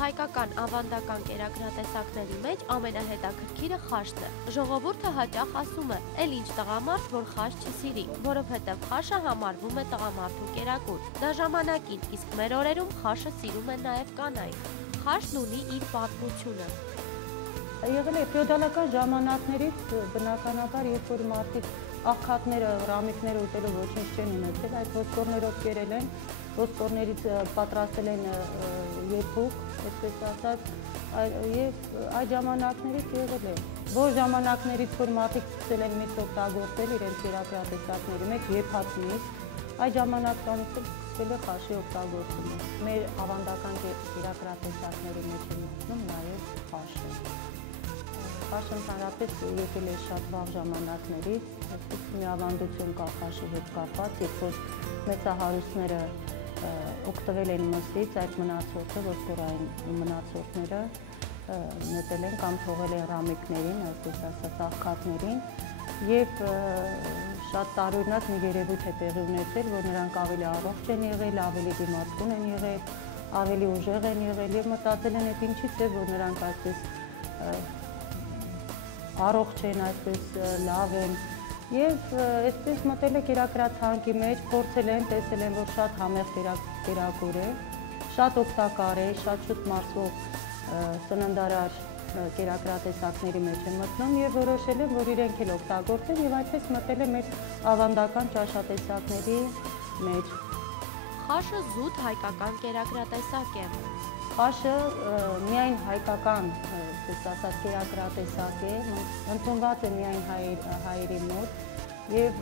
Հայկական ավանդական կերակրատեսակների մեջ ամենահետաքրքիրը խաշն է։ Ժողովուրդը հաճախ ասում է՝ «Էլ ինչ տղամարդ, որ խաշ չսիրի», որովհետև խաշը համարվում է տղամարդու կերակուր։ Դա ժամանակին, իսկ մեր օրերում խաշը սիրում են նաև կանայք։ Խաշն ունի իր պատմությունը։ Եղել է ֆեոդալական ժամանակներից բնականաբար, երբ որ մարդիկ աղքատները, ռամիկները ուտելու ոչինչ չեն ունեցել, այդ ոսկորներով կերել են, ոսկորներից պատրաստել են եփուկ, այսպես ասած, եւ այդ ժամանակներից եղել է։ Որ ժամանակներից, որ մարդիկ սկսել են միս օգտագործել իրենց կերակրատեսակների մեջ եփած միս, այդ ժամանակվանից սկսվել է խաշի օգտագործումը։ Մեր ավանդական կերակրատեսակների մեջ է մտնում նաեւ խաշը։ Խաշը ընդհանրապես եկել է շատ վաղ ժամանակներից, այսպես մի ավանդություն կա խաշի հետ կապված, երբ որ մեծահարուստները օգտվել են մսից, այդ մնացորդը, ոսկորային մնացորդները նետել են կամ թողել են ռամիկներին, այսպես ասած աղքատներին, եւ շատ տարօրինակ մի երևույթ է տեղի ունեցել, որ նրանք ավելի առողջ են եղել, ավելի դիմացկուն են եղել, ավելի ուժեղ են եղել եւ մտածել են այդ ինչից է, որ նրանք այսպես առողջ են, այսպես լավ են եւ այսպես մտել է կերակրացանկի մեջ, փորձել են, տեսել են, որ շատ համեղ կերակուր է, շատ օգտակար է, շատ շուտ մարսող սննդարար կերակրատեսակների մեջ է մտնում եւ որոշել են, որ իրենք էլ օգտագործեն եւ այդպես մտել է մեր ավանդական ճաշատեսակների մեջ։ Խաշը զուտ հայկական կերակրատեսակ է։ Խաշը միայն հայկական, այսպես ասած, կերակրատեսակ է, ընդունված է միայն հայերի մոտ եւ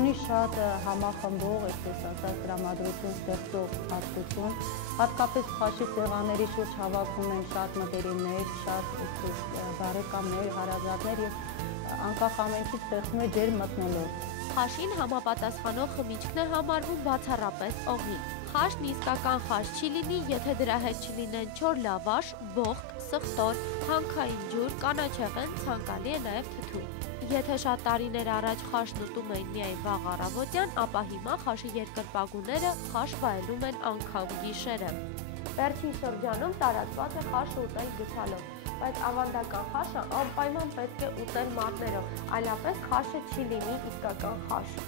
ունի շատ համախմբող, այսպես ասած, տրամադրություն ստեղծող հատկություն, հատկապես խաշի սեղանների շուրջ հավաքվում են շատ մտերիմներ, շատ այսպես բարեկամներ, հարազատներ եւ անկախ ամենից ստեղծում է ջերմ մթնոլորտ։ Խաշին համապատասխանող խմիչքն է համարվում բացառապես օղի։ Խաշն իսկական խաշ չի լինի, եթե դրա հետ չլինեն չոր լավաշ, բոխկ, սխտոր, հանքային ջուր, կանաչեղեն, ցանկալի է նաև թթու։ Եթե շատ տարիներ առաջ խաշն ուտում էին միայն վաղ առավոտյան, ապա հիմա խաշի երկրպագուները խաշ վայելում են անգամ գիշերը։ Վերջին շրջանում տարածված է խաշը ուտել գցալով, բայց ավանդական խաշը անպայման պետք է ուտել մատներով, այլապես խաշը չի լինի իսկական խաշ։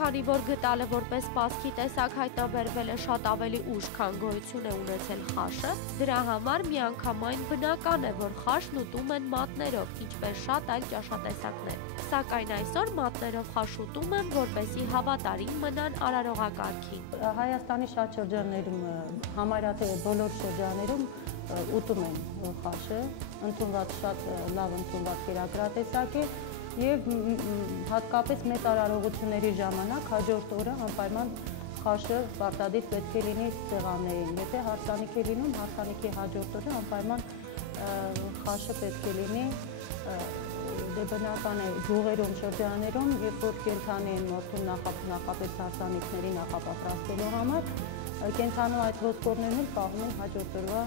Քանի որ գտալը որպես սպասքի տեսակ հայտնաբերվել է շատ ավելի ուշ, քան գոյություն է ունեցել խաշը, դրա համար միանգամայն բնական է, որ խաշն ուտում են մատներով, ինչպես շատ այլ ճաշատեսակներ։ Սակայն այսօր մատներով խաշ ուտում են, որպեսզի հավատարիմ մնան արարողակարգին։ Հայաստանի շատ շրջաններում, համարյա թե բոլոր շրջաններում ուտում են խաշը, ընդունված շատ լավ ընդունված կերակրատեսակ է եւ հատկապես մեծ արարողությունների ժամանակ հաջորդ օրը անպայման խաշը պարտադիր պետք է լինի սեղաններին։ Եթե հարսանիք է լինում, հարսանիքի հաջորդ օրը անպայման խաշը պետք է լինի դե բնական է գյուղերում, շրջաններում, երբ որ կենդանի են մորթում նախապես հարսանիքների նախապատրաստելու համար, կենդանու այդ ոսկորներն էլ պահում են հաջորդ օրվա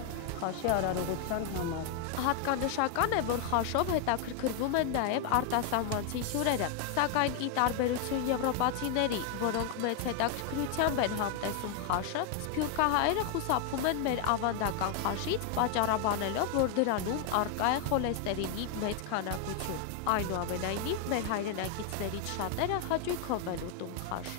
խաշի արարողության համար։ Հատկանշական է, որ խաշով հետաքրքրվում են նաև արտասահմանցի հյուրերը, սակայն ի տարբերություն եվրոպացիների, որոնք մեծ հետաքրքրությամբ են համտեսում խաշը, սփյուռքահայերը խուսափում են մեր ավանդական խաշից, պատճառաբանելով, որ դրանում առկա է խոլեստերինի մեծ քանակություն։ Այնուամենայնիվ, մեր հայրենակիցներից շատերը հաճույքով են ուտում խաշ։